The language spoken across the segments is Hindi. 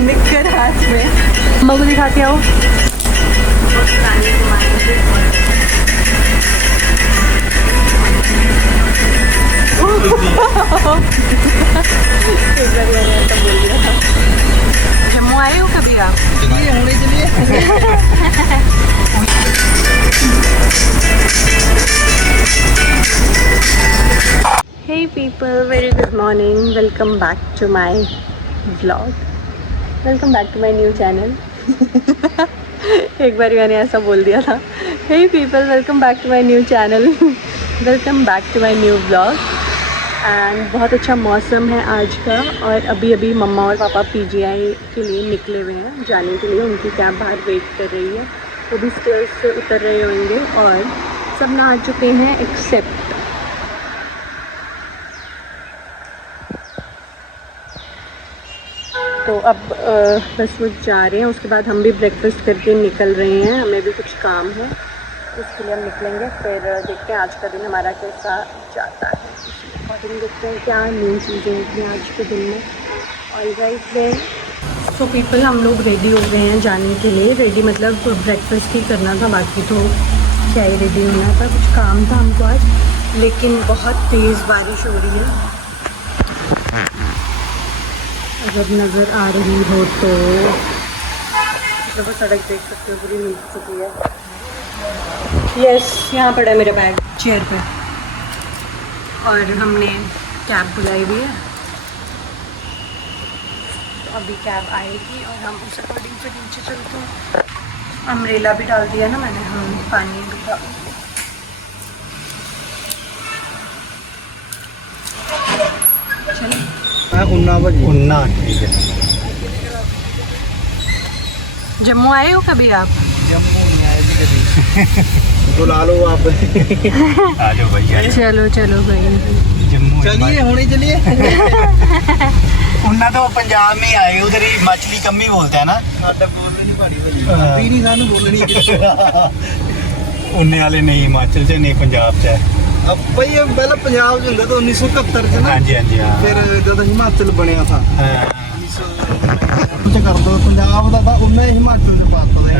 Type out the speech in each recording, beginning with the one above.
निक्कर हाथ में। अम्मा को दिखाते आओ। जम्मू आए हो कभी आप? चलिए होने चलिए। Hey people, very good morning. Welcome back to my vlog. Welcome back to my new channel. एक बार मैंने ऐसा बोल दिया था। Hey people, welcome back to my new channel. Welcome back to my new vlog. And बहुत अच्छा मौसम है आज का। और अभी अभी मम्मा और पापा पीजीआई के लिए निकले हुए हैं जाने के लिए। उनकी कैब बाहर वेट कर रही है। वो भी स्टेयर्स से उतर रहे होंगे और सब ना आ चुके हैं एक्सेप्ट तो अब बस वो जा रहे हैं। उसके बाद हम भी ब्रेकफास्ट करके निकल रहे हैं। हमें भी कुछ काम है, उसके लिए हम निकलेंगे। फिर देखते हैं आज का दिन हमारा कैसा जाता है। उसके अकॉर्डिंग देखते हैं क्या न्यू चीज़ें होती हैं आज के दिन में। ऑलराइट देन, सो पीपल हम लोग रेडी हो गए हैं जाने के लिए। रेडी मतलब ब्रेकफास्ट ही करना था, बाकी तो क्या ही रेडी होना था। कुछ काम था हमको आज, लेकिन बहुत तेज़ बारिश हो रही है। अगर नज़र आ रही हो तो वो सड़क देख सकते हो, पूरी मिल चुकी है। यस, यहाँ पड़ा है मेरा बैग चेयर पे। और हमने कैब बुलाई हुई है, तो अभी कैब आएगी और हम उस अकॉर्डिंग से नीचे चलते हैं। अम्ब्रेला भी डाल दिया ना मैंने, हम पानी भी डाल चलिए। उन्ना ठीक है। जम्मू आए हो कभी आप? जम्मू नहीं आए जी कभी। बुला लो आप। आ जाओ भैया। चलो चलो भाई, जम्मू चलिए, होने चलिए। उन्ना तो पंजाब में आए, उधर ही मछली कम ही बोलते हैं ना। उन्ने वाले नहीं हिमाचल से, नहीं पंजाब से। अब भाई पहले पंजाब जो तो 1971 च ना। हाँ जी हाँ जी। हाँ, फिर जब हिमाचल बनया था। कर दो पंजाब का था, उन्हें हिमाचल से पाता था।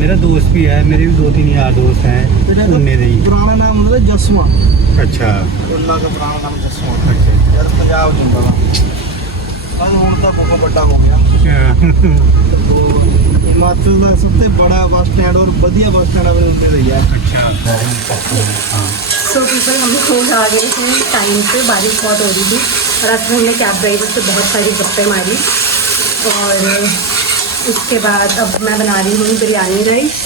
मेरा दोस्त भी है, मेरे भी 2-3 यार दोस्त हैं उन्ने दे ही। पुराना नाम मतलब जसवा। अच्छा, उन्ना का पुराना नाम जसवा। अच्छा यार, पंजाब जुंदा था। अब हुण तो बहुत बड़ा हो गया। तो हिमाचल का सबसे बड़ा बस स्टैंड और बढ़िया बस स्टैंड अभी उन्ने दे है। अच्छा हाँ। सो पीपल हम लोग आ गए थे टाइम पे। बारिश बहुत हो रही थी और आज हमने कैब ड्राइवर से बहुत सारी गप्पे मारी। और उसके बाद अब मैं बना रही हूँ बिरयानी राइस।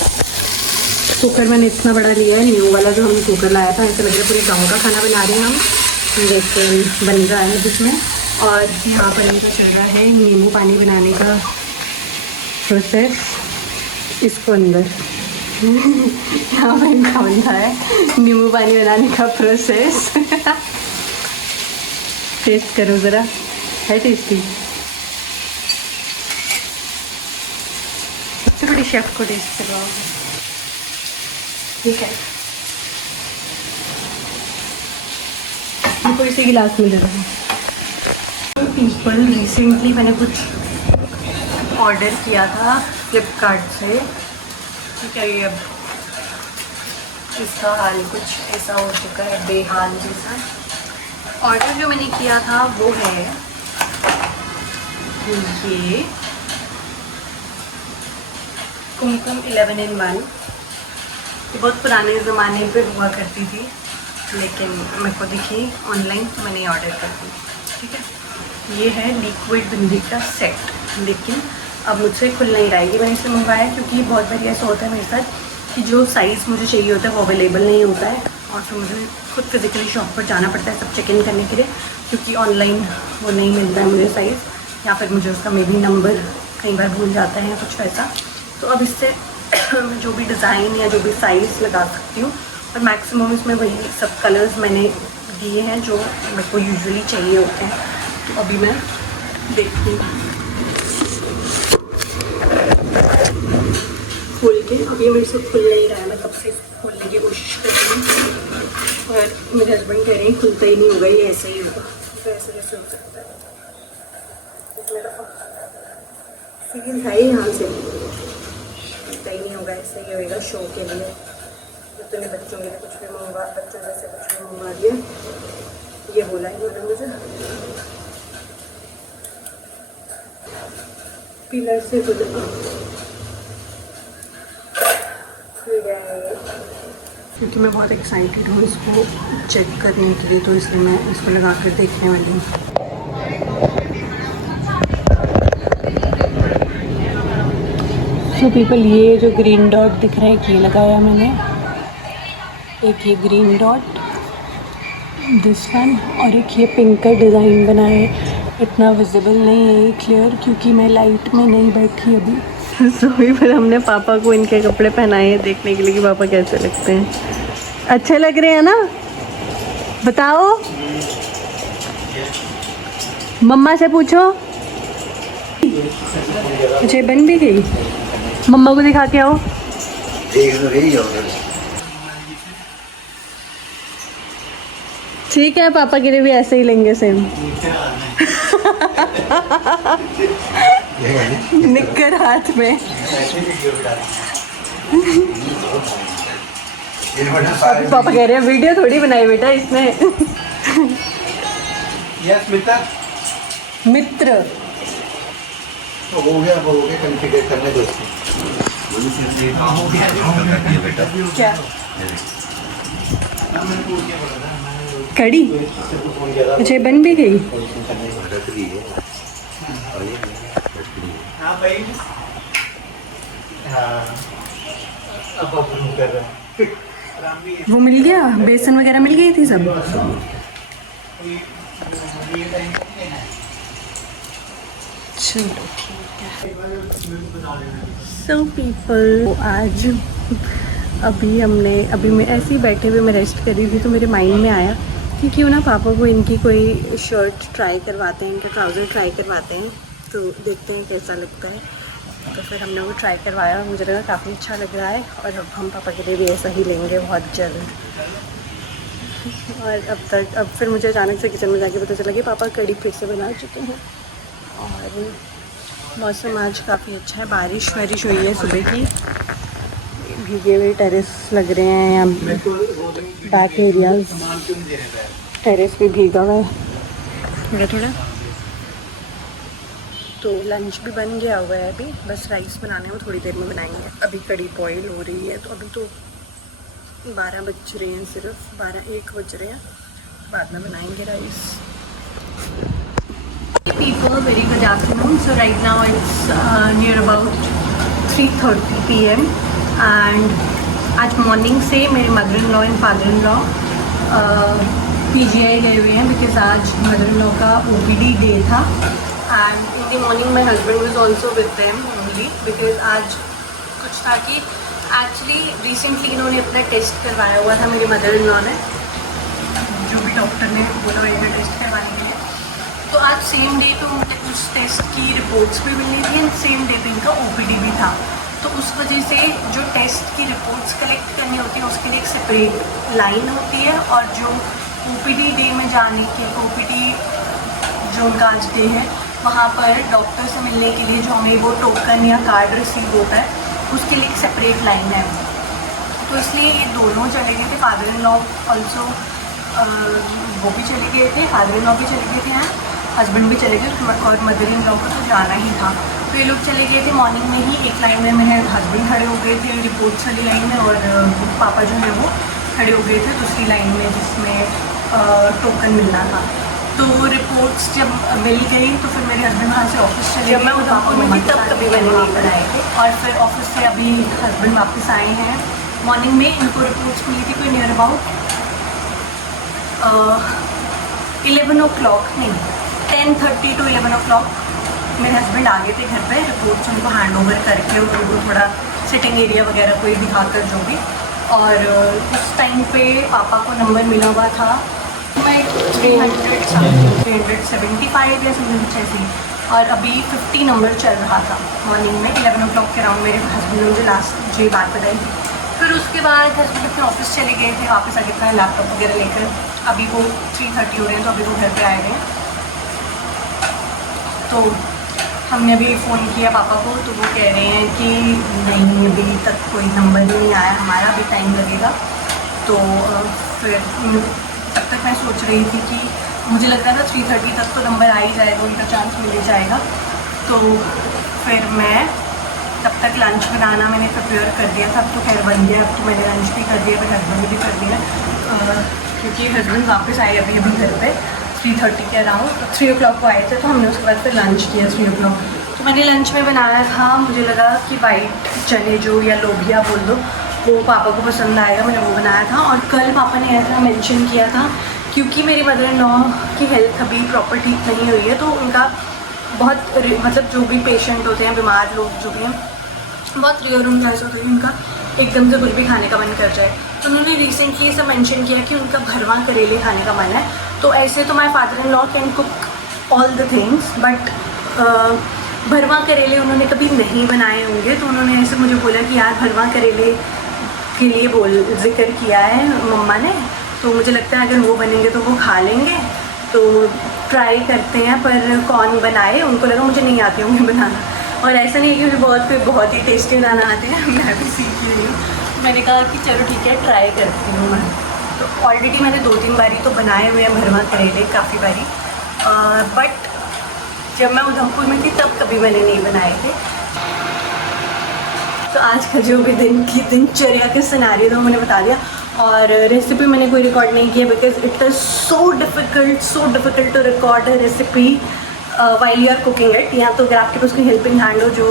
कुकर मैंने इतना बड़ा लिया है, न्यू वाला जो हमने कुकर लाया था। ऐसा लग रहा है पूरे गाँव का खाना बना रहे हैं हम। देखते बन रहा है जिसमें। और यहाँ पर इनका चल रहा है नींबू पानी बनाने का प्रोसेस। इसको अंदर यहाँ पर इनका बन रहा है नींबू पानी बनाने का प्रोसेस। टेस्ट करो ज़रा, है टेस्टी? सबसे बड़ी शेफ को टेस्ट करवाओगे, ठीक है? कोई सी गिलास मिल रहा है। पीपल रिसेंटली मैंने कुछ ऑर्डर किया था फ्लिपकार्ट से, ठीक है? ये अब इसका हाल कुछ ऐसा हो चुका है, बेहाल जैसा। ऑर्डर जो मैंने किया था वो है ये कुमकुम 11 in 1। ये बहुत पुराने ज़माने पे हुआ करती थी, लेकिन मेरे को दिखी ऑनलाइन तो मैंने ऑर्डर कर दी, ठीक है? ये है लिक्विड बिंदी का सेट, लेकिन अब मुझसे खुल नहीं रहा है। ये मैंने इसलिए मंगवाया क्योंकि बहुत बार ऐसा होता है मेरे साथ कि जो साइज़ मुझे चाहिए होता है वो अवेलेबल नहीं होता है, और फिर मुझे खुद फिज़िकली शॉप पर जाना पड़ता है सब चेक इन करने के लिए, क्योंकि ऑनलाइन वो नहीं मिलता है मुझे साइज़, या फिर मुझे उसका मे बी नंबर कई बार भूल जाता है कुछ ऐसा। तो अब इससे जो भी डिज़ाइन या जो भी साइज़ लगा सकती हूँ, और मैक्सिमम इसमें वही सब कलर्स मैंने दिए हैं जो मेरे को यूजुअली चाहिए होते हैं। तो अभी मैं देखती हूँ खोल के। अभी मेरे से खुल नहीं रहा है, मैं कब से खोलने की कोशिश कर रही हूँ, और मेरे हस्बैंड कह रहे हैं खुलता ही नहीं होगा, ये ऐसे ही होगा। तो ऐसे कैसे हो सकता है? मेरा सीन है ही यहाँ से पता ही नहीं होगा, ऐसे ही होगा शो के लिए। इतने बच्चों के लिए कुछ भी मंगवा, बच्चों जैसे कुछ भी मंगवा दिया, ये बोला ही उन्होंने मुझे। पिलर से कुछ क्योंकि मैं बहुत एक्साइटेड हूँ इसको चेक करने के लिए, तो इसलिए मैं इसको लगा कर देखने वाली हूँ। सो पीपल, ये जो ग्रीन डॉट दिख रहा है ये लगाया मैंने, एक ये ग्रीन डॉट, दिस वन, और एक ये पिंक का डिज़ाइन बनाया है। इतना विजिबल नहीं है ये क्लियर क्योंकि मैं लाइट में नहीं बैठी अभी। सो फिर हमने पापा को इनके कपड़े पहनाए हैं देखने के लिए कि पापा कैसे लगते हैं। अच्छे लग रहे हैं ना, बताओ, मम्मा से पूछो। मुझे बन भी गई, मम्मा को दिखा के आओ। ठीक है, पापा के लिए भी ऐसे ही लेंगे सेम। निक्कर हाथ में। पापा कह रहे हैं वीडियो थोड़ी बनाई बेटा इसमें। यस मित्र, मित्र तो हो गया कॉन्फ़िगर करने दो इसको। हो गया बेटा। क्या कड़ी मुझे बन भी गई। वो मिल गया, बेसन वगैरह मिल गई थी सब। चलो ठीक है। सो पीपल, आज अभी मैं ऐसे ही बैठे हुए मैं रेस्ट कर रही थी, तो मेरे माइंड में आया कि क्यों ना पापा को इनकी कोई शर्ट ट्राई करवाते हैं, इनके ट्राउज़र ट्राई करवाते हैं, तो देखते हैं कैसा लगता है। तो फिर हमने वो ट्राई करवाया और मुझे लगा काफ़ी अच्छा लग रहा है, और अब हम पापा के लिए भी ऐसा ही लेंगे बहुत जल्द। और अब फिर मुझे अचानक से किचन में जाके पता चला कि पापा कड़ी फिर से बना चुके हैं। और मौसम आज काफ़ी अच्छा है, बारिश वारिश हुई है सुबह की। भीगे हुए टेरेस लग रहे हैं यहाँ, बैक एरियाज, टेरेस भी भीगा हुआ है थोड़ा थोड़ा। तो लंच भी बन गया हुआ है, अभी बस राइस बनाने में थोड़ी देर में बनाएंगे। अभी कड़ी बॉईल हो रही है, तो अभी तो 12 बज रहे हैं, सिर्फ 12-1 बज रहे हैं, बाद में बनाएंगे rice. People, very good afternoon. So right now it's near about 3:30 PM and आज मॉर्निंग से मेरे mother in law and father in law PGI गए हुए हैं, बिकॉज आज मदर इन लॉ का OPD डे था। And in the morning my husband was also with them only, because आज कुछ था कि एक्चुअली रिसेंटली इन्होंने अपना टेस्ट करवाया हुआ था, मेरी मदर इन लॉ ने, जो भी डॉक्टर ने बोला इन्हें टेस्ट करवाने के लिए। तो आज सेम डे तो मुझे कुछ टेस्ट की रिपोर्ट्स भी मिली थी एंड सेम डे पे इनका OPD भी था। तो उस वजह से जो टेस्ट की रिपोर्ट्स कलेक्ट करनी होती है उसके लिए एक सेपरेट लाइन होती है, और जो OPD डे में जाने के OPD जो उनका आज डे है वहाँ पर डॉक्टर से मिलने के लिए जो हमें वो टोकन या कार्ड रिसीव होता है उसके लिए एक सेपरेट लाइन है। तो इसलिए ये दोनों चले गए थे, फादर इन लॉ ऑल्सो वो भी चले गए थे, फादर इन लॉ भी चले गए थे यहाँ, हस्बैंड भी चले गए, और मदर इन लॉ को तो जाना ही था। तो ये लोग चले गए थे मॉर्निंग में ही। एक लाइन में मेरे हस्बैंड खड़े हो गए थे रिपोर्ट्स वाली लाइन में, और पापा जो है वो खड़े हो गए थे दूसरी लाइन में जिसमें टोकन मिलना था। तो रिपोर्ट्स जब मिल गई तो फिर मेरे हस्बैंड वहाँ से ऑफिस चले गए, मैं पापा में तब कभी मैंने नहीं बनाए थे। और फिर ऑफिस से अभी हस्बैंड वापस आए हैं। मॉर्निंग में इनको रिपोर्ट्स मिली थी कोई नियर अबाउट 11 o'clock, नहीं 10:30 to 11 o'clock मेरे हस्बैंड आ गए थे घर पे, रिपोर्ट्स उनको हैंड ओवर करके उनको थोड़ा सिटिंग एरिया वगैरह कोई दिखाकर जो भी। और उस टाइम पे पापा को नंबर मिला हुआ था, मैं 375 या समथिंग कुछ ऐसी, और अभी 50 नंबर चल रहा था मॉर्निंग में 11 o'clock के अराउंड मेरे हस्बैंड ने मुझे लास्ट ये बात बताई। फिर उसके बाद हस्बैंड अपने ऑफिस चले गए थे, वापस आके अपना लैपटॉप वगैरह लेकर, अभी वो 3:30 हो रहे हैं तो अभी वो घर पे आए हुए हैं। तो हमने अभी फ़ोन किया पापा को, तो वो कह रहे हैं कि नहीं अभी तक कोई नंबर नहीं आया हमारा, अभी टाइम लगेगा। तो फिर तब तक मैं सोच रही थी कि मुझे लग रहा था 3:30 तक तो नंबर आ ही जाएगा, उनका चांस मिल ही जाएगा। तो फिर मैं तब तक लंच बनाना मैंने प्रिपेयर कर दिया था। अब तो खैर बन गया, अब तो मैंने लंच भी कर दिया, फिर हस्बैंड भी कर दिया, क्योंकि हस्बैंड वापस आए अभी घर पे 3:30 के अराउंड, 3 o'clock को आए थे। तो हमने उसके बाद फिर लंच किया 3 o'clock। तो मैंने लंच में बनाया था, मुझे लगा कि वाइट चने जो या लोबिया बोल दो, वो पापा को पसंद आएगा, मैंने वो बनाया था। और कल पापा ने ऐसा मेंशन किया था क्योंकि मेरी मदर इन लॉ की हेल्थ अभी प्रॉपर ठीक नहीं हुई है, तो उनका बहुत मतलब जो भी पेशेंट होते हैं, बीमार लोग जो भी हैं, बहुत रेयर उनका ऐसा होता है उनका एकदम से कुछ भी खाने का मन कर जाए। तो उन्होंने रिसेंटली ऐसा मेंशन किया कि उनका भरवा करेले खाने का मन है। तो ऐसे तो my father in law can cook all the things, but भरवा करेले उन्होंने कभी नहीं बनाए होंगे। तो उन्होंने ऐसे मुझे बोला कि यार भरवा करेले के लिए जिक्र किया है मम्मा ने, तो मुझे लगता है अगर वो बनेंगे तो वो खा लेंगे, तो ट्राई करते हैं। पर कौन बनाए, उनको लगा मुझे नहीं आते होंगे बनाना, और ऐसा नहीं है कि मुझे बहुत ही टेस्टी बनाना आते हैं, मैं भी सीख रही हूँ। मैंने कहा कि चलो ठीक है ट्राई करती हूँ मैं। तो ऑलरेडी मैंने 2-3 बारी तो बनाए हुए हैं भरवा करेले, काफ़ी बारी, बट जब मैं उधमपुर में थी तब कभी मैंने नहीं बनाए थे। तो आज का जो भी दिनचर्या के सिनेरियो था मैंने बता दिया, और रेसिपी मैंने कोई रिकॉर्ड नहीं किया because it is so difficult to record a recipe while you are cooking it. या तो अगर आपके पास कोई हेल्पिंग हैंड हो जो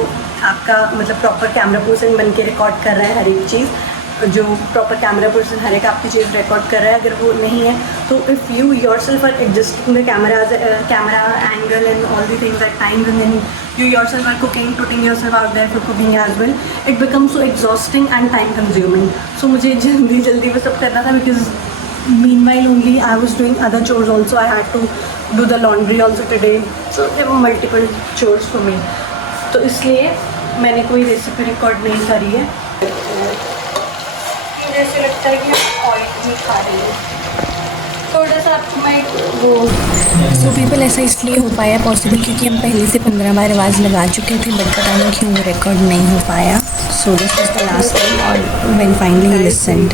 आपका मतलब प्रॉपर कैमरा पर्सन बन के रिकॉर्ड कर रहा है हर एक चीज़, जो प्रॉपर कैमरा पर्सन हर एक आपकी चीज़ रिकॉर्ड कर रहा है, अगर वो नहीं है तो if you yourself are adjusting the camera angle and all the things at times, and then you yourself are putting yourself out there for cooking as well, it becomes so exhausting and time consuming. So मुझे जल्दी वो सब करना था, because meanwhile only I was doing other chores also. I had to do the laundry also today, so there were multiple chores for me. तो इसलिए मैंने कोई रेसिपी रिकॉर्ड नहीं करी है। मुझे ऐसे लगता है कि ऑयल नहीं खा रही है थोड़ा सा मैं वो। सो पीपल ऐसा इसलिए हो पाया पॉसिबल क्योंकि हम पहले से 15 बार आवाज़ लगा चुके थे, बट पता नहीं क्यों वो रिकॉर्ड नहीं हो पाया। So this is the last time और when finally listened.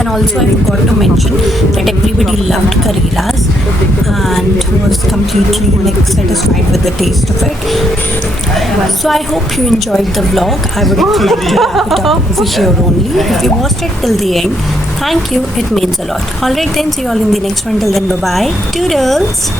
And also I forgot to mention that everybody loved Karelas and was completely like satisfied with the taste of it. So I hope you enjoyed the vlog. I would like to wrap it up over here only. If you watched it till the end, thank you. It means a lot. Alright then, see you all in the next one. Till then, bye bye. Toodles.